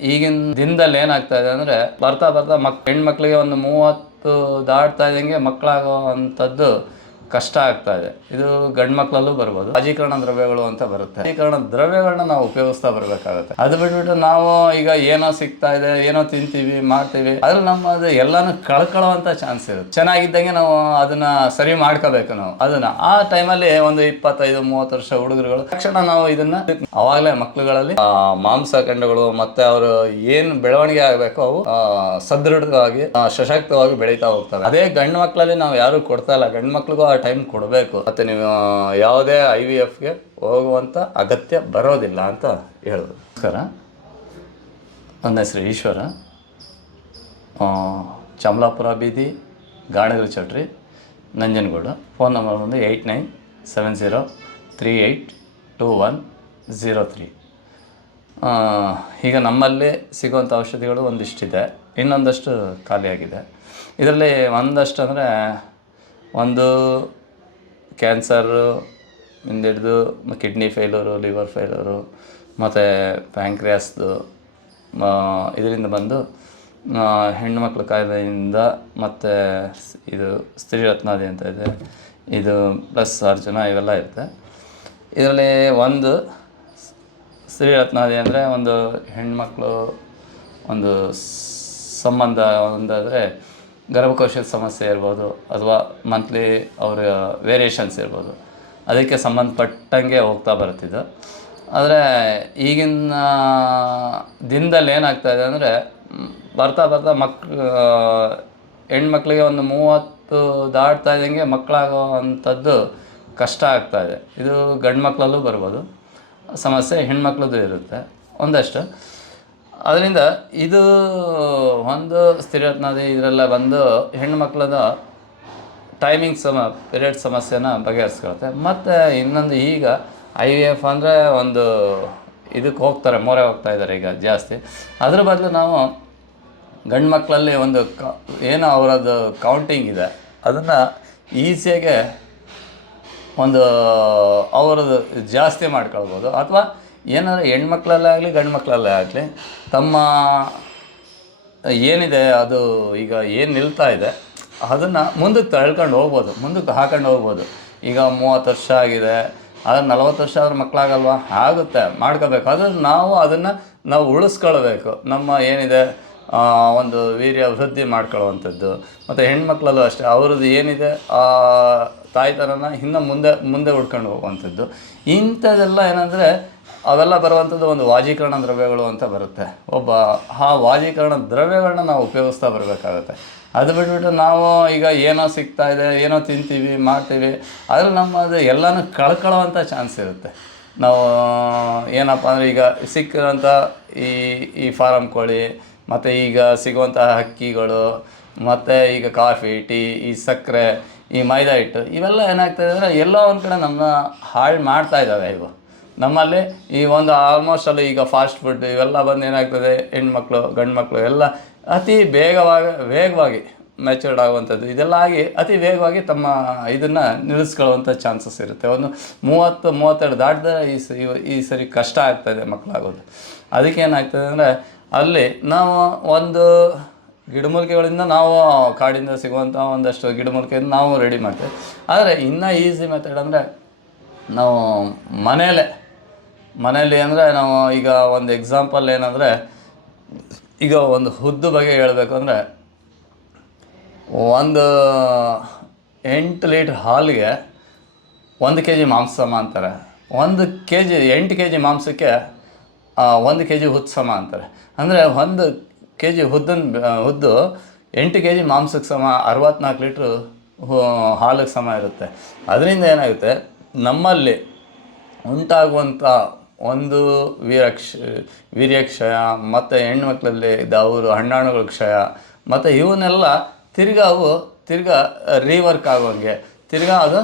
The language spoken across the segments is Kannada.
ಈಗಿನ ದಿನದಲ್ಲಿ ಏನಾಗ್ತಾ ಇದೆ ಅಂದರೆ ಬರ್ತಾ ಬರ್ತಾ ಹೆಣ್ಮಕ್ಳಿಗೆ ಒಂದು 30 ದಾಟ್ತಾ ಇದ್ದಂಗೆ ಮಕ್ಕಳಾಗೋ ಅಂಥದ್ದು ಕಷ್ಟ ಆಗ್ತಾ ಇದೆ. ಇದು ಗಂಡು ಮಕ್ಕಳಲ್ಲೂ ಬರ್ಬೋದು. ವಾಜೀಕರಣ ದ್ರವ್ಯಗಳು ಅಂತ ಬರುತ್ತೆ. ವಾಜೀಕರಣ ದ್ರವ್ಯಗಳನ್ನ ನಾವು ಉಪಯೋಗಿಸ್ತಾ ಬರಬೇಕಾಗುತ್ತೆ. ಅದು ಬಿಟ್ಬಿಟ್ಟು ನಾವು ಈಗ ಏನೋ ಸಿಗ್ತಾ ಇದೆ, ಏನೋ ತಿಂತೀವಿ, ಮಾಡ್ತೀವಿ, ಅದ್ರಲ್ಲಿ ಅದು ಎಲ್ಲಾನು ಕಳ್ಕೊಳ್ಳುವಂಥ ಚಾನ್ಸ್ ಇರುತ್ತೆ. ಚೆನ್ನಾಗಿದ್ದಂಗೆ ನಾವು ಅದನ್ನ ಸರಿ ಮಾಡ್ಕೋಬೇಕು. ನಾವು ಅದನ್ನ ಆ ಟೈಮಲ್ಲಿ ಒಂದು 25-30 ವರ್ಷ ಹುಡುಗರುಗಳು ತಕ್ಷಣ ನಾವು ಇದನ್ನ ಅವಾಗಲೇ ಮಕ್ಕಳುಗಳಲ್ಲಿ ಮಾಂಸಖಂಡಗಳು ಮತ್ತೆ ಅವರು ಏನು ಬೆಳವಣಿಗೆ ಆಗಬೇಕು ಅವು ಸದೃಢವಾಗಿ ಸಶಕ್ತವಾಗಿ ಬೆಳೀತಾ ಹೋಗ್ತವೆ. ಅದೇ ಗಂಡು ಮಕ್ಕಳಲ್ಲಿ ನಾವು ಯಾರು ಕೊಡ್ತಾ ಇಲ್ಲ. ಗಂಡು ಮಕ್ಳಿಗೂ ಆ ಟೈಮ್ ಕೊಡಬೇಕು. ಮತ್ತು ನೀವು ಯಾವುದೇ IVFಗೆ ಹೋಗುವಂಥ ಅಗತ್ಯ ಬರೋದಿಲ್ಲ ಅಂತ ಹೇಳೋದು. ನಮಸ್ಕಾರ, ನನ್ನ ಹೆಸರು ಈಶ್ವರ. ಚಮಲಾಪುರ ಬೀದಿ, ಗಾಣಗರಿ ಚೌಟ್ರಿ, ನಂಜನಗೂಡು. ಫೋನ್ ನಂಬರ್ ಬಂದು 8970382103. ಈಗ ನಮ್ಮಲ್ಲಿ ಸಿಗುವಂಥ ಔಷಧಿಗಳು ಒಂದಿಷ್ಟಿದೆ, ಇನ್ನೊಂದಷ್ಟು ಖಾಲಿಯಾಗಿದೆ. ಇದರಲ್ಲಿ ಒಂದಷ್ಟು ಅಂದರೆ ಒಂದು ಕ್ಯಾನ್ಸರು ಹಿಡಿದು ಕಿಡ್ನಿ ಫೇಲ್ಯೂರು, ಲಿವರ್ ಫೇಲ್ಯೂರು, ಮತ್ತು ಪ್ಯಾಂಕ್ರಿಯಾಸ್ದು ಇದರಿಂದ ಬಂದು ಹೆಣ್ಣುಮಕ್ಳ ಕಾಯಿಲೆಯಿಂದ, ಮತ್ತು ಇದು ಸ್ತ್ರೀ ರತ್ನಾದಿ ಅಂತ ಇದೆ, ಇದು ಪ್ಲಸ್ ಅರ್ಜುನ ಇವೆಲ್ಲ ಇರುತ್ತೆ. ಇದರಲ್ಲಿ ಒಂದು ಸ್ತ್ರೀ ರತ್ನಾದಿ ಅಂದರೆ ಒಂದು ಹೆಣ್ಮಕ್ಳು ಒಂದು ಸಂಬಂಧ ಒಂದಾದರೆ ಗರ್ಭಕೋಶದ ಸಮಸ್ಯೆ ಇರ್ಬೋದು, ಅಥವಾ ಮಂತ್ಲಿ ಅವರ ವೇರಿಯೇಷನ್ಸ್ ಇರ್ಬೋದು, ಅದಕ್ಕೆ ಸಂಬಂಧಪಟ್ಟಂಗೆ ಹೋಗ್ತಾ ಬರ್ತಿದ್ದು. ಆದರೆ ಈಗಿನ ದಿನದಲ್ಲಿ ಏನಾಗ್ತಾಯಿದೆ ಅಂದರೆ ಬರ್ತಾ ಬರ್ತಾ ಹೆಣ್ಮಕ್ಳಿಗೆ ಒಂದು 30 ದಾಟ್ತಾ ಇದ್ದಂಗೆ ಮಕ್ಕಳಾಗೋ ಅಂಥದ್ದು ಕಷ್ಟ ಆಗ್ತಾಯಿದೆ. ಇದು ಗಂಡು ಮಕ್ಕಳಲ್ಲೂ ಬರ್ಬೋದು ಸಮಸ್ಯೆ, ಹೆಣ್ಮಕ್ಳದ್ದು ಇರುತ್ತೆ ಒಂದಷ್ಟು. ಅದರಿಂದ ಇದು ಒಂದು ಸ್ಥಿರತ್ನಾದಿ ಇದರೆಲ್ಲ ಬಂದು ಹೆಣ್ಮಕ್ಳದ ಟೈಮಿಂಗ್ ಪೀರಿಯಡ್ ಸಮಸ್ಯೆನ ಬಗೆಹರಿಸ್ಕೊಳುತ್ತೆ. ಮತ್ತು ಇನ್ನೊಂದು ಈಗ IVF ಅಂದರೆ ಒಂದು ಇದಕ್ಕೆ ಹೋಗ್ತಾರೆ, ಮೊರೆ ಹೋಗ್ತಾ ಇದ್ದಾರೆ ಈಗ ಜಾಸ್ತಿ. ಅದ್ರ ಬದಲು ನಾವು ಗಂಡು ಮಕ್ಕಳಲ್ಲಿ ಒಂದು ಏನೋ ಅವರದ್ದು ಕೌಂಟಿಂಗ್ ಇದೆ, ಅದನ್ನು ಈಸಿಯಾಗೆ ಒಂದು ಅವರದ್ದು ಜಾಸ್ತಿ ಮಾಡ್ಕೊಳ್ಬೋದು. ಅಥವಾ ಏನಾದರೂ ಹೆಣ್ಮಕ್ಳಲ್ಲೇ ಆಗಲಿ ಗಂಡು ಮಕ್ಕಳಲ್ಲೇ ಆಗಲಿ ತಮ್ಮ ಏನಿದೆ ಅದು ಈಗ ಏನು ನಿಲ್ತಾ ಇದೆ ಅದನ್ನು ಮುಂದಕ್ಕೆ ತಳ್ಕೊಂಡು ಹೋಗ್ಬೋದು, ಮುಂದಕ್ಕೆ ಹಾಕೊಂಡು ಹೋಗ್ಬೋದು. ಈಗ 30 ವರ್ಷ ಆಗಿದೆ, ಆದರೆ 40 ವರ್ಷ ಆದ್ರೆ ಮಕ್ಕಳಾಗಲ್ವಾ? ಆಗುತ್ತೆ, ಮಾಡ್ಕೋಬೇಕು. ಅದನ್ನು ನಾವು ಉಳಿಸ್ಕೊಳ್ಬೇಕು. ನಮ್ಮ ಏನಿದೆ ಒಂದು ವೀರ್ಯ ವೃದ್ಧಿ ಮಾಡ್ಕೊಳ್ಳುವಂಥದ್ದು. ಮತ್ತು ಹೆಣ್ಮಕ್ಳಲ್ಲೂ ಅಷ್ಟೇ, ಅವ್ರದ್ದು ಏನಿದೆ ತಾಯ್ತನನ ಇನ್ನು ಮುಂದೆ ಉಡ್ಕೊಂಡು ಹೋಗುವಂಥದ್ದು. ಇಂಥದ್ದೆಲ್ಲ ಏನಂದರೆ ಅವೆಲ್ಲ ಬರುವಂಥದ್ದು ಒಂದು ವಾಜೀಕರಣ ದ್ರವ್ಯಗಳು ಅಂತ ಬರುತ್ತೆ. ಆ ವಾಜೀಕರಣ ದ್ರವ್ಯಗಳನ್ನ ನಾವು ಉಪಯೋಗಿಸ್ತಾ ಬರಬೇಕಾಗುತ್ತೆ. ಅದು ಬಿಟ್ಬಿಟ್ಟು ನಾವು ಈಗ ಏನೋ ಸಿಗ್ತಾ ಇದೆ, ಏನೋ ತಿಂತೀವಿ, ಮಾಡ್ತೀವಿ, ಅದ್ರಲ್ಲಿ ಅದು ಎಲ್ಲನೂ ಕಳ್ಕೊಳ್ಳುವಂಥ ಚಾನ್ಸ್ ಇರುತ್ತೆ. ನಾವು ಏನಪ್ಪ ಅಂದರೆ ಈಗ ಸಿಕ್ಕಿರೋಂಥ ಈ ಫಾರಮ್ ಕೋಳಿ, ಮತ್ತು ಈಗ ಸಿಗುವಂಥ ಹಕ್ಕಿಗಳು, ಮತ್ತು ಈಗ ಕಾಫಿ, ಟೀ, ಈ ಸಕ್ಕರೆ, ಈ ಮೈದಾ ಹಿಟ್ಟು, ಇವೆಲ್ಲ ಏನಾಗ್ತದೆ ಅಂದರೆ ಎಲ್ಲೋ ಒಂದು ಕಡೆ ನಮ್ಮನ್ನ ಹಾಳು ಮಾಡ್ತಾ ಇದ್ದಾವೆ. ಇವು ನಮ್ಮಲ್ಲಿ ಈ ಒಂದು ಆಲ್ಮೋಸ್ಟ್ ಅಲ್ಲಿ ಈಗ ಫಾಸ್ಟ್ ಫುಡ್ ಇವೆಲ್ಲ ಬಂದು ಏನಾಗ್ತದೆ, ಹೆಣ್ಮಕ್ಳು ಗಂಡು ಮಕ್ಕಳು ಎಲ್ಲ ಅತಿ ವೇಗವಾಗಿ ಮ್ಯಾಚೂರ್ಡ್ ಆಗುವಂಥದ್ದು. ಇದೆಲ್ಲ ಆಗಿ ಅತಿ ವೇಗವಾಗಿ ತಮ್ಮ ಇದನ್ನು ನಿಲ್ಲಿಸ್ಕೊಳ್ಳುವಂಥ ಚಾನ್ಸಸ್ ಇರುತ್ತೆ. ಒಂದು 30-32 ದಾಟಿದ ಈ ಸರಿ ಕಷ್ಟ ಆಗ್ತಾಯಿದೆ ಮಕ್ಕಳಾಗೋದು. ಅದಕ್ಕೆ ಏನಾಗ್ತದೆ ಅಂದರೆ ಅಲ್ಲಿ ನಾವು ಒಂದು ಗಿಡಮೂಲಿಕೆಗಳಿಂದ ನಾವು ಕಾಡಿಂದ ಸಿಗುವಂಥ ಒಂದಷ್ಟು ಗಿಡಮೂಲಿಕೆಯಿಂದ ನಾವು ರೆಡಿ ಮಾಡ್ತೇವೆ. ಆದರೆ ಇನ್ನೂ ಈಸಿ ಮೆಥಡ್ ಅಂದರೆ ನಾವು ಮನೆಯಲ್ಲಿ ಅಂದರೆ ನಾವು ಈಗ ಒಂದು ಎಕ್ಸಾಂಪಲ್ ಏನಂದರೆ, ಈಗ ಒಂದು ಹುದ್ದು ಬಗ್ಗೆ ಹೇಳಬೇಕು ಅಂದರೆ, ಒಂದು 8 ಲೀಟ್ರ್ ಹಾಲಿಗೆ 1 kg ಮಾಂಸ ಸಮ ಅಂತಾರೆ. 8 kg ಮಾಂಸಕ್ಕೆ 1 kg ಹುದ್ದು ಸಮ ಅಂತಾರೆ. ಅಂದರೆ 1 kg ಹುದ್ದು 8 kg ಮಾಂಸಕ್ಕೆ ಸಮ, 64 ಲೀಟ್ರ್ ಹಾಲಿಗೆ ಸಮ ಇರುತ್ತೆ. ಅದರಿಂದ ಏನಾಗುತ್ತೆ, ನಮ್ಮಲ್ಲಿ ಉಂಟಾಗುವಂಥ ಒಂದು ವೀರ್ಯಕ್ಷಯ, ಮತ್ತು ಹೆಣ್ಮಕ್ಳಲ್ಲಿ ಅವರು ಹಣ್ಣಾಣುಗಳ ಕ್ಷಯ, ಮತ್ತು ಇವನ್ನೆಲ್ಲ ತಿರ್ಗಾ ರೀವರ್ಕ್ ಆಗೋಂಗೆ, ಅದು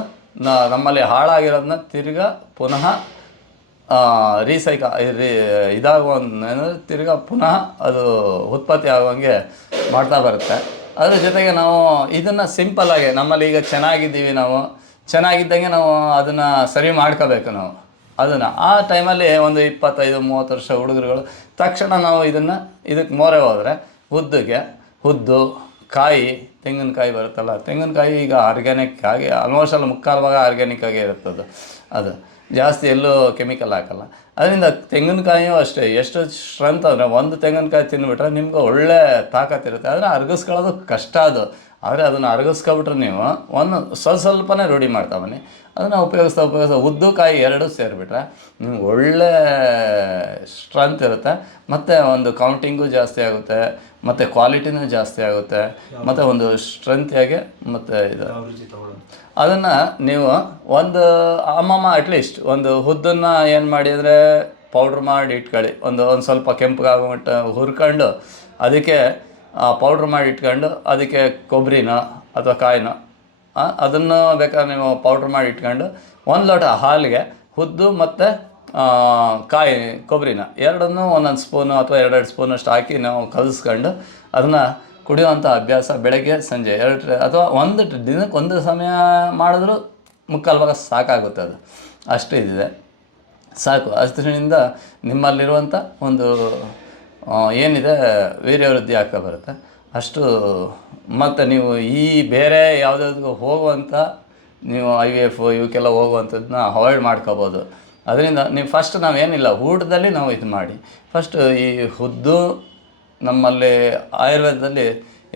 ನಮ್ಮಲ್ಲಿ ಹಾಳಾಗಿರೋದನ್ನ ತಿರ್ಗಾ ಪುನಃ ತಿರ್ಗಾ ಪುನಃ ಅದು ಉತ್ಪತ್ತಿ ಆಗೋಂಗೆ ಮಾಡ್ತಾ ಬರುತ್ತೆ. ಅದ್ರ ಜೊತೆಗೆ ನಾವು ಇದನ್ನು ಸಿಂಪಲ್ಲಾಗಿ ನಮ್ಮಲ್ಲಿ ಈಗ ಚೆನ್ನಾಗಿದ್ದೀವಿ, ನಾವು ಚೆನ್ನಾಗಿದ್ದಂಗೆ ನಾವು ಅದನ್ನು ಸರಿ ಮಾಡ್ಕೋಬೇಕು. ನಾವು ಅದನ್ನು ಆ ಟೈಮಲ್ಲಿ ಒಂದು 25-30 ವರ್ಷ ಹುಡುಗರುಗಳು ತಕ್ಷಣ ನಾವು ಇದಕ್ಕೆ ಮೊರೆ ಹೋದರೆ ಹುದ್ದು ಕಾಯಿ, ತೆಂಗಿನಕಾಯಿ ಬರುತ್ತಲ್ಲ, ತೆಂಗಿನಕಾಯಿ ಈಗ ಆರ್ಗ್ಯಾನಿಕ್ ಆಗಿ ಆಲ್ಮೋಸ್ಟ್ ಅಲ್ಲಿ ಮುಕ್ಕಾಲು ಭಾಗ ಆರ್ಗ್ಯಾನಿಕ್ ಆಗೇ ಇರುತ್ತದು. ಅದು ಜಾಸ್ತಿ ಎಲ್ಲೂ ಕೆಮಿಕಲ್ ಹಾಕಲ್ಲ. ಅದರಿಂದ ತೆಂಗಿನಕಾಯಿಯೂ ಅಷ್ಟೇ, ಎಷ್ಟು ಸ್ಟ್ರೆಂತ್ ಅಂದರೆ ಒಂದು ತೆಂಗಿನಕಾಯಿ ತಿಂದುಬಿಟ್ರೆ ನಿಮ್ಗೆ ಒಳ್ಳೆ ತಾಕತ್ತಿರುತ್ತೆ. ಆದರೆ ಅರಗಿಸ್ಕೊಳ್ಳೋದು ಕಷ್ಟ ಅದು. ಆದರೆ ಅದನ್ನು ಅರಗಿಸ್ಕೊಬಿಟ್ರೆ ನೀವು ಸ್ವಲ್ಪನೇ ರೂಢಿ ಮಾಡ್ತಾ ಬನ್ನಿ. ಅದನ್ನು ಉಪಯೋಗಿಸ್ತಾ ಉದ್ದು ಕಾಯಿ ಎರಡೂ ಸೇರಿಬಿಟ್ರೆ ನಿಮ್ಗೆ ಒಳ್ಳೆ ಸ್ಟ್ರೆಂತ್ ಇರುತ್ತೆ. ಮತ್ತು ಒಂದು ಕೌಂಟಿಂಗು ಜಾಸ್ತಿ ಆಗುತ್ತೆ, ಮತ್ತು ಕ್ವಾಲಿಟಿನೂ ಜಾಸ್ತಿ ಆಗುತ್ತೆ, ಮತ್ತು ಒಂದು ಸ್ಟ್ರೆಂತಿಯಾಗಿ ಮತ್ತು ಇದು ಅದನ್ನು ನೀವು ಒಂದು ಅಟ್ಲೀಸ್ಟ್ ಒಂದು ಹುದ್ದನ್ನು ಏನು ಮಾಡಿ ಅಂದರೆ ಪೌಡ್ರ್ ಮಾಡಿ ಇಟ್ಕೊಳ್ಳಿ. ಒಂದು ಸ್ವಲ್ಪ ಕೆಂಪಗಾಗೋಮಟ್ಟ ಹುರ್ಕೊಂಡು ಅದಕ್ಕೆ ಪೌಡ್ರ್ ಮಾಡಿ ಇಟ್ಕೊಂಡು ಅದಕ್ಕೆ ಕೊಬ್ಬರಿನ ಅಥವಾ ಕಾಯಿನ ಅದನ್ನು ಬೇಕಾದ್ರೆ ನೀವು ಪೌಡ್ರ್ ಮಾಡಿ ಇಟ್ಕೊಂಡು 1 ಲೋಟ ಹಾಲಿಗೆ ಹುದ್ದು ಮತ್ತು ಕಾಯಿ ಕೊಬ್ಬರಿನ ಎರಡನ್ನೂ ಒಂದೊಂದು ಸ್ಪೂನು ಅಥವಾ 2 ಸ್ಪೂನಷ್ಟು ಹಾಕಿ ನಾವು ಕಲಿಸ್ಕೊಂಡು ಅದನ್ನು ಕುಡಿಯುವಂಥ ಅಭ್ಯಾಸ ಬೆಳಗ್ಗೆ ಸಂಜೆ 2 ಅಥವಾ ದಿನಕ್ಕೆ ಒಂದು ಸಮಯ ಮಾಡಿದ್ರೂ ಮುಕ್ಕಾಲು ಭಾಗ ಸಾಕಾಗುತ್ತೆ. ಅದು ಅಷ್ಟು ಇದಿದೆ, ಸಾಕು. ಅಷ್ಟರಿಂದ ನಿಮ್ಮಲ್ಲಿರುವಂಥ ಒಂದು ಏನಿದೆ ವೀರ್ಯವೃದ್ಧಿ ಆಗ್ತಾ ಬರುತ್ತೆ ಅಷ್ಟು. ಮತ್ತು ನೀವು ಈ ಬೇರೆ ಯಾವುದಾದ್ರೂ ಹೋಗುವಂಥ ನೀವು IVF ಇವಕ್ಕೆಲ್ಲ ಹೋಗುವಂಥದ್ದನ್ನ ಅವಾಯ್ಡ್ ಮಾಡ್ಕೋಬೋದು. ಅದರಿಂದ ನೀವು ಫಸ್ಟ್ ನಾವೇನಿಲ್ಲ ಊಟದಲ್ಲಿ ನಾವು ಇದು ಮಾಡಿ ಫಸ್ಟ್ ಈ ಹುದ್ದು ನಮ್ಮಲ್ಲಿ ಆಯುರ್ವೇದದಲ್ಲಿ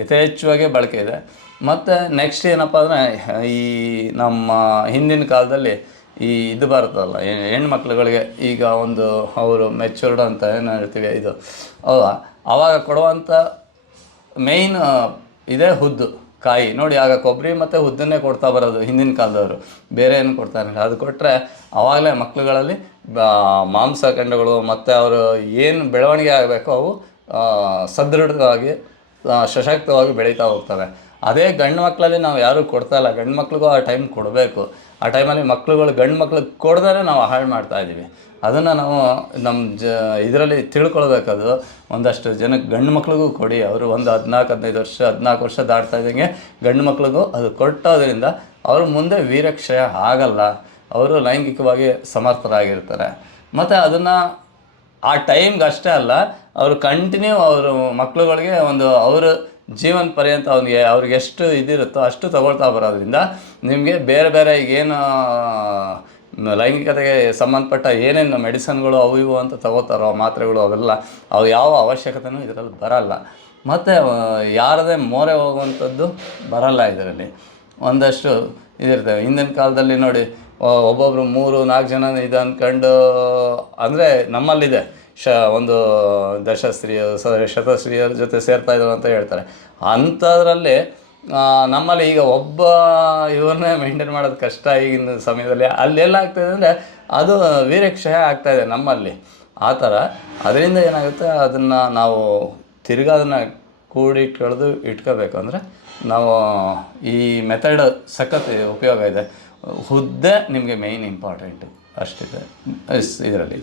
ಯಥೇಚ್ಛವಾಗಿ ಬಳಕೆ ಇದೆ. ಮತ್ತು ನೆಕ್ಸ್ಟ್ ಏನಪ್ಪ ಅಂದರೆ ಈ ನಮ್ಮ ಹಿಂದಿನ ಕಾಲದಲ್ಲಿ ಇದು ಬರುತ್ತಲ್ಲ ಹೆಣ್ಮಕ್ಳುಗಳಿಗೆ ಈಗ ಒಂದು ಅವರು ಮೆಚೂರ್ಡ್ ಅಂತ ಏನು ಹೇಳ್ತೀವಿ ಇದು ಆವಾಗ ಕೊಡುವಂಥ ಮೇಯ್ನ್ ಇದೇ ಹುದ್ದು ಕಾಯಿ ನೋಡಿ. ಆಗ ಕೊಬ್ಬರಿ ಮತ್ತು ಹುದ್ದನ್ನೇ ಕೊಡ್ತಾ ಬರೋದು ಹಿಂದಿನ ಕಾಲದವರು, ಬೇರೆ ಏನು ಕೊಡ್ತಾರಿಲ್ಲ. ಅದು ಕೊಟ್ಟರೆ ಆವಾಗಲೇ ಮಕ್ಕಳುಗಳಲ್ಲಿ ಮಾಂಸಖಂಡಗಳು ಮತ್ತು ಅವರು ಏನು ಬೆಳವಣಿಗೆ ಆಗಬೇಕೋ ಅವು ಸದೃಢವಾಗಿ ಸಶಕ್ತವಾಗಿ ಬೆಳೀತಾ ಹೋಗ್ತವೆ. ಅದೇ ಗಂಡು ಮಕ್ಕಳಲ್ಲಿ ನಾವು ಯಾರೂ ಕೊಡ್ತಾಯಿಲ್ಲ. ಗಂಡು ಮಕ್ಳಿಗೂ ಆ ಟೈಮ್ ಕೊಡಬೇಕು. ಆ ಟೈಮಲ್ಲಿ ಗಂಡು ಮಕ್ಳಿಗೆ ಕೊಡ್ದೇ ನಾವು ಹಾಳು ಮಾಡ್ತಾಯಿದ್ದೀವಿ. ಅದನ್ನು ನಾವು ನಮ್ಮ ಇದರಲ್ಲಿ ತಿಳ್ಕೊಳ್ಬೇಕದು. ಒಂದಷ್ಟು ಜನಕ್ಕೆ ಗಂಡು ಮಕ್ಳಿಗೂ ಕೊಡಿ. ಅವರು ಒಂದು 14 ವರ್ಷ ದಾಟ್ತಾ ಇದ್ದಂಗೆ ಗಂಡು ಮಕ್ಳಿಗೂ ಅದು ಕೊಟ್ಟೋದ್ರಿಂದ ಅವರು ಮುಂದೆ ವೀರಕ್ಷಯ ಆಗಲ್ಲ, ಅವರು ಲೈಂಗಿಕವಾಗಿ ಸಮರ್ಥರಾಗಿರ್ತಾರೆ. ಮತ್ತು ಅದನ್ನು ಆ ಟೈಮ್ಗೆ ಅಷ್ಟೇ ಅಲ್ಲ, ಅವರು ಕಂಟಿನ್ಯೂ ಅವರು ಮಕ್ಳುಗಳಿಗೆ ಅವರು ಜೀವನ ಪರ್ಯಂತ ಅವ್ರಿಗೆ ಎಷ್ಟು ಇದಿರುತ್ತೋ ಅಷ್ಟು ತಗೊಳ್ತಾ ಬರೋದ್ರಿಂದ ನಿಮಗೆ ಬೇರೆ ಬೇರೆ ಈಗೇನು ಲೈಂಗಿಕತೆಗೆ ಸಂಬಂಧಪಟ್ಟ ಏನೇನು ಮೆಡಿಸನ್ಗಳು ಅವು ಇವು ಅಂತ ತಗೋತಾರೋ ಮಾತ್ರೆಗಳು ಅವು ಯಾವ ಅವಶ್ಯಕತೆಯೂ ಇದರಲ್ಲಿ ಬರಲ್ಲ. ಮತ್ತು ಯಾರದೇ ಮೋರೆ ಹೋಗುವಂಥದ್ದು ಬರಲ್ಲ ಇದರಲ್ಲಿ. ಒಂದಷ್ಟು ಇದಿರ್ತವೆ. ಹಿಂದಿನ ಕಾಲದಲ್ಲಿ ನೋಡಿ ಒಬ್ಬೊಬ್ಬರು 3-4 ಜನ ಇದು ಅಂದ್ಕೊಂಡು ಅಂದರೆ ನಮ್ಮಲ್ಲಿದೆ ಒಂದು ದಶಸ್ತ್ರೀಯರು ಶತಸ್ತ್ರೀಯರ ಜೊತೆ ಸೇರ್ತಾ ಇದ್ದಾವೆ ಅಂತ ಹೇಳ್ತಾರೆ. ಅಂಥದ್ರಲ್ಲಿ ನಮ್ಮಲ್ಲಿ ಈಗ ಒಬ್ಬ ಇವ್ರನ್ನೇ ಮೇಂಟೈನ್ ಮಾಡೋದು ಕಷ್ಟ ಈಗಿನ ಸಮಯದಲ್ಲಿ. ಅಲ್ಲೆಲ್ಲ ಆಗ್ತಾಯಿದೆ ಅಂದರೆ ಅದು ವೀರ್ಯಕ್ಷಯ ಆಗ್ತಾಯಿದೆ ನಮ್ಮಲ್ಲಿ ಆ ಥರ. ಅದರಿಂದ ಏನಾಗುತ್ತೆ, ಅದನ್ನು ನಾವು ತಿರ್ಗಾ ಅದನ್ನು ಇಟ್ಕೋಬೇಕು ಅಂದರೆ ನಾವು ಈ ಮೆಥಡ್ ಸಖತ್ ಉಪಯೋಗ ಇದೆ. ಹುದ್ದೆ ನಿಮಗೆ ಮೇಯ್ನ್ ಇಂಪಾರ್ಟೆಂಟು ಅಷ್ಟಿದೆ ಇದರಲ್ಲಿ.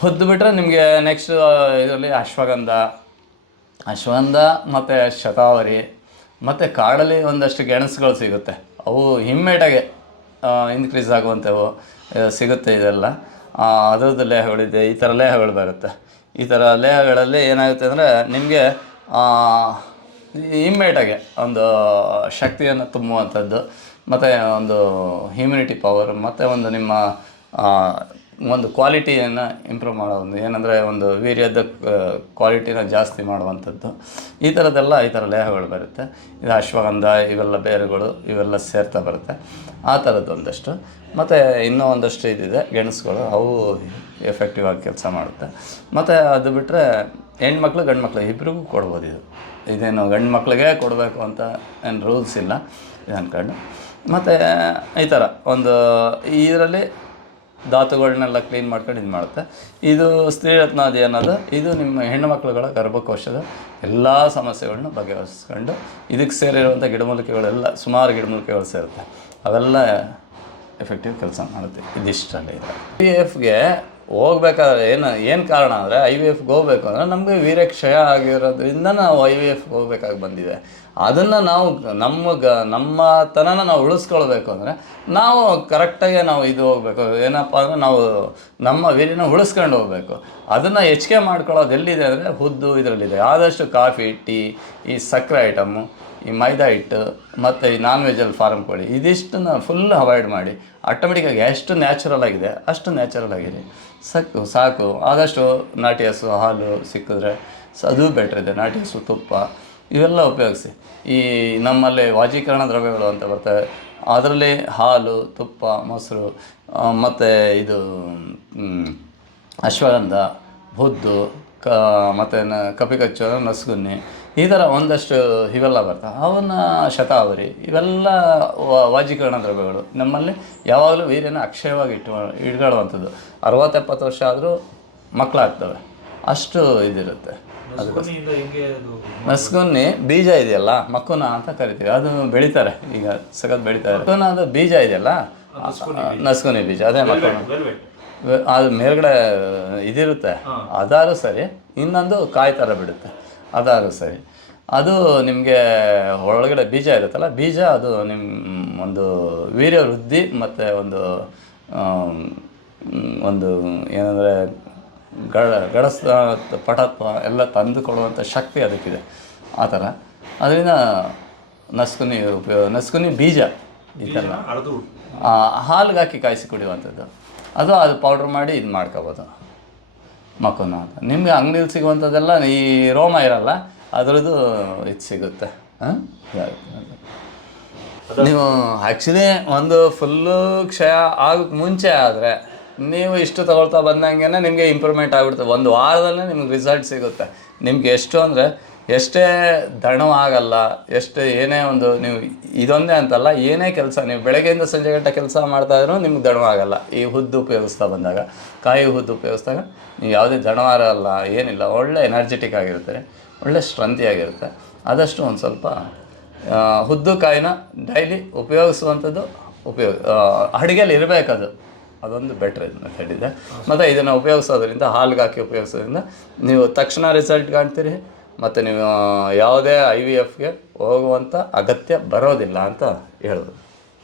ಹುದ್ದು ಬಿಟ್ಟರೆ ನಿಮಗೆ ನೆಕ್ಸ್ಟ್ ಇದರಲ್ಲಿ ಅಶ್ವಗಂಧ ಮತ್ತು ಶತಾವರಿ ಮತ್ತು ಕಾಡಲ್ಲಿ ಒಂದಷ್ಟು ಗೆಣಸುಗಳು ಸಿಗುತ್ತೆ. ಅವು ಇಮ್ಮಿಡಿಯಾಗೆ ಇನ್ಕ್ರೀಸ್ ಆಗುವಂಥವು ಸಿಗುತ್ತೆ. ಇದೆಲ್ಲ ಅದರದ್ದು ಲೇಹಗಳಿದೆ. ಈ ಥರ ಲೇಹಗಳು ಬರುತ್ತೆ. ಈ ಥರ ಲೇಹಗಳಲ್ಲಿ ಏನಾಗುತ್ತೆ ಅಂದರೆ ನಿಮಗೆ ಇಮ್ಮಿಡಿಯಾಗೆ ಒಂದು ಶಕ್ತಿಯನ್ನು ತುಂಬುವಂಥದ್ದು, ಮತ್ತು ಒಂದು ಇಮ್ಯುನಿಟಿ ಪವರ್, ಮತ್ತು ಒಂದು ನಿಮ್ಮ ಒಂದು ಕ್ವಾಲಿಟಿಯನ್ನು ಇಂಪ್ರೂವ್ ಮಾಡೋ ಏನಂದರೆ ಒಂದು ವೀರ್ಯದ ಕ್ವಾಲಿಟಿನ ಜಾಸ್ತಿ ಮಾಡುವಂಥದ್ದು. ಈ ಥರ ಲೇಹಗಳು ಬರುತ್ತೆ. ಇದು ಅಶ್ವಗಂಧ, ಇವೆಲ್ಲ ಬೇರುಗಳು ಇವೆಲ್ಲ ಸೇರ್ತಾ ಬರುತ್ತೆ. ಆ ಥರದ್ದು ಒಂದಷ್ಟು. ಮತ್ತು ಇನ್ನೂ ಒಂದಷ್ಟು ಇದಿದೆ ಗೆಣಸುಗಳು, ಅವು ಎಫೆಕ್ಟಿವ್ ಆಗಿ ಕೆಲಸ ಮಾಡುತ್ತೆ. ಮತ್ತು ಅದು ಬಿಟ್ಟರೆ ಹೆಣ್ಮಕ್ಳು ಗಂಡು ಮಕ್ಳು ಇಬ್ಬರಿಗೂ ಕೊಡ್ಬೋದು. ಇದೇನು ಗಂಡು ಮಕ್ಳಿಗೆ ಕೊಡಬೇಕು ಅಂತ ಏನು ರೂಲ್ಸ್ ಇಲ್ಲ ಇದು ಅಂದ್ಕೊಂಡು. ಮತ್ತು ಈ ಥರ ಒಂದು ಇದರಲ್ಲಿ ಧಾತುಗಳನ್ನೆಲ್ಲ ಕ್ಲೀನ್ ಮಾಡ್ಕೊಂಡು ಇದು ಮಾಡುತ್ತೆ. ಇದು ಸ್ತ್ರೀರತ್ನಾದಿ ಅನ್ನೋದು ಇದು ನಿಮ್ಮ ಹೆಣ್ಣು ಮಕ್ಕಳುಗಳ ಗರ್ಭಕೋಶದ ಎಲ್ಲ ಸಮಸ್ಯೆಗಳನ್ನ ಬಗೆಹರಿಸ್ಕೊಂಡು ಇದಕ್ಕೆ ಸೇರಿರುವಂಥ ಗಿಡಮೂಲಿಕೆಗಳೆಲ್ಲ ಸುಮಾರು ಗಿಡಮೂಲಿಕೆಗಳು ಸೇರುತ್ತೆ. ಅವೆಲ್ಲ ಎಫೆಕ್ಟಿವ್ ಕೆಲಸ ಮಾಡುತ್ತೆ. ಇದಿಷ್ಟರಲ್ಲಿ ಇದೆ. IVFಗೆ ಹೋಗ್ಬೇಕಾದ್ರೆ ಏನು ಕಾರಣ ಅಂದರೆ IVFಗೆ ಹೋಗ್ಬೇಕು ಅಂದರೆ ನಮಗೆ ವೀರ್ಯಕ್ಷಯ ಆಗಿರೋದ್ರಿಂದ ನಾವು IVFಗೆ ಹೋಗ್ಬೇಕಾಗಿ ಬಂದಿದೆ. ಅದನ್ನು ನಾವು ನಮ್ಮ ತನನ ನಾವು ಉಳಿಸ್ಕೊಳ್ಬೇಕು ಅಂದರೆ ನಾವು ಕರೆಕ್ಟಾಗಿ ನಾವು ಇದು ಹೋಗ್ಬೇಕು. ಏನಪ್ಪ ಅಂದರೆ ನಾವು ನಮ್ಮ ವೀರ್ಯನ ಉಳಿಸ್ಕೊಂಡು ಹೋಗ್ಬೇಕು. ಅದನ್ನು ಹೆಚ್ಚಿಗೆ ಮಾಡ್ಕೊಳ್ಳೋದು ಎಲ್ಲಿದೆ ಅಂದರೆ ಹುದ್ದು ಇದರಲ್ಲಿದೆ. ಆದಷ್ಟು ಕಾಫಿ, ಟೀ, ಈ ಸಕ್ಕರೆ ಐಟಮು, ಈ ಮೈದಾ ಹಿಟ್ಟು ಮತ್ತು ಈ ನಾನ್ ವೆಜ್ಜಲ್ಲಿ ಫಾರಮ್ ಕೋಳಿ, ಇದಿಷ್ಟನ್ನು ಫುಲ್ ಅವಾಯ್ಡ್ ಮಾಡಿ ಆಟೋಮೆಟಿಕ್ಕಾಗಿ ಎಷ್ಟು ನ್ಯಾಚುರಲ್ ಆಗಿದೆ ಅಷ್ಟು ನ್ಯಾಚುರಲ್ ಆಗಿದೆ ಸಾಕು. ಆದಷ್ಟು ನಾಟಿ ಹಸು ಹಾಲು ಸಿಕ್ಕಿದ್ರೆ ಅದು ಬೆಟ್ರ್ ಇದೆ. ನಾಟಿ ಹಸು ತುಪ್ಪ ಇವೆಲ್ಲ ಉಪಯೋಗಿಸಿ. ಈ ನಮ್ಮಲ್ಲಿ ವಾಜೀಕರಣ ದ್ರವ್ಯಗಳು ಅಂತ ಬರ್ತವೆ, ಅದರಲ್ಲಿ ಹಾಲು, ತುಪ್ಪ, ಮೊಸರು ಮತ್ತು ಇದು ಅಶ್ವಗಂಧ, ಹುದ್ದು, ಮತ್ತು ಕಪಿಕಚ್ಚು, ನಸುಗುನ್ನಿ, ಈ ಥರ ಒಂದಷ್ಟು ಇವೆಲ್ಲ ಬರ್ತವೆ. ಅವನ್ನ ಶತಾವರಿ ಇವೆಲ್ಲ ವಾಜೀಕರಣ ದ್ರವ್ಯಗಳು ನಮ್ಮಲ್ಲಿ ಯಾವಾಗಲೂ ವೀರ್ಯನ ಅಕ್ಷಯವಾಗಿ ಇಟ್ಕೊಳ್ಳುವಂಥದ್ದು. 60-70 ವರ್ಷ ಆದರೂ ಮಕ್ಕಳಾಗ್ತವೆ, ಅಷ್ಟು ಇದಿರುತ್ತೆ. ನಸ್ಗುನ್ನಿ ಬೀಜ ಇದೆಯಲ್ಲ, ಮಕ್ಕುನ ಅಂತ ಕರಿತೀವಿ, ಅದು ಬೆಳೀತಾರೆ ಈಗ ಸಖತ್ ಬೆಳೀತಾರೆ. ಮಕ್ಕುನ ಅದು ಬೀಜ ಇದೆಯಲ್ಲ, ನಸ್ಗುನ್ನಿ ಬೀಜ, ಅದೇ ಮಕ್ಕುನ. ಅದು ಮೇಲ್ಗಡೆ ಇದಿರುತ್ತೆ, ಅದಾದ್ರೂ ಸರಿ. ಇನ್ನೊಂದು ಕಾಯಿ ಥರ ಬಿಡುತ್ತೆ, ಅದಾದ್ರೂ ಸರಿ. ಅದು ನಿಮಗೆ ಒಳಗಡೆ ಬೀಜ ಇರುತ್ತಲ್ಲ, ಬೀಜ ಅದು ನಿಮ್ಮ ಒಂದು ವೀರ್ಯ ವೃದ್ಧಿ ಮತ್ತು ಒಂದು ಏನಂದರೆ ಗಡಸ ಪಟತ್ವ ಎಲ್ಲ ತಂದು ಕೊಡುವಂಥ ಶಕ್ತಿ ಅದಕ್ಕಿದೆ. ಆ ಥರ ಅದರಿಂದ ನಸ್ಕುನಿ ಬೀಜ ಈ ಥರ ಹಾಲಿಗೆ ಹಾಕಿ ಕಾಯಿಸಿ ಕುಡಿಯುವಂಥದ್ದು. ಅದು ಪೌಡ್ರ್ ಮಾಡಿ ಇದು ಮಾಡ್ಕೋಬೋದು ಮಕ್ಕನ ಅಂತ. ನಿಮಗೆ ಅಂಗಡಿಯಲ್ಲಿ ಸಿಗುವಂಥದ್ದೆಲ್ಲ ಈ ರೋಮ ಇರಲ್ಲ, ಅದರದ್ದು ಇದು ಸಿಗುತ್ತೆ. ನೀವು ಆ್ಯಕ್ಚುಲಿ ಒಂದು ಫುಲ್ಲು ಕ್ಷಯ ಆಗೋಕ್ಕೆ ಮುಂಚೆ ಆದರೆ ನೀವು ಇಷ್ಟು ತಗೊಳ್ತಾ ಬಂದಂಗೆ ನಿಮಗೆ ಇಂಪ್ರೂವ್ಮೆಂಟ್ ಆಗಿಬಿಡ್ತದೆ. ಒಂದು ವಾರದಲ್ಲೇ ನಿಮ್ಗೆ ರಿಸಲ್ಟ್ ಸಿಗುತ್ತೆ. ನಿಮ್ಗೆ ಎಷ್ಟು ಅಂದರೆ ಎಷ್ಟೇ ದಣು ಆಗಲ್ಲ, ಎಷ್ಟು ಏನೇ ಒಂದು ನೀವು ಇದೊಂದೇ ಅಂತಲ್ಲ, ಏನೇ ಕೆಲಸ ನೀವು ಬೆಳಗ್ಗೆಯಿಂದ ಸಂಜೆ ಗಂಟೆ ಕೆಲಸ ಮಾಡ್ತಾಯಿದ್ರೂ ನಿಮ್ಗೆ ದಣು ಆಗಲ್ಲ. ಈ ಹುದ್ದು ಉಪಯೋಗಿಸ್ತಾ ಬಂದಾಗ, ಕಾಯಿ ಹುದ್ದು ಉಪಯೋಗಿಸಿದಾಗ ನೀವು ಯಾವುದೇ ದಣು ಆಗಲ್ಲ, ಏನಿಲ್ಲ, ಒಳ್ಳೆ ಎನರ್ಜೆಟಿಕ್ ಆಗಿರುತ್ತೆ, ಒಳ್ಳೆ ಸ್ಟ್ರೆಂತಿಯಾಗಿರುತ್ತೆ. ಆದಷ್ಟು ಒಂದು ಸ್ವಲ್ಪ ಹುದ್ದು ಕಾಯಿನ ಡೈಲಿ ಉಪಯೋಗಿಸುವಂಥದ್ದು ಅಡುಗೆಯಲ್ಲಿ ಇರಬೇಕದು. ಅದೊಂದು ಬೆಟ್ರ್ ಮೆಥಡ್ ಇದೆ. ಮತ್ತು ಇದನ್ನು ಉಪಯೋಗಿಸೋದ್ರಿಂದ, ಹಾಲಿಗೆ ಹಾಕಿ ಉಪಯೋಗಿಸೋದ್ರಿಂದ ನೀವು ತಕ್ಷಣ ರಿಸಲ್ಟ್ ಕಾಣ್ತೀರಿ, ಮತ್ತು ನೀವು ಯಾವುದೇ IVFಗೆ ಹೋಗುವಂಥ ಅಗತ್ಯ ಬರೋದಿಲ್ಲ ಅಂತ ಹೇಳ್ಬೋದು.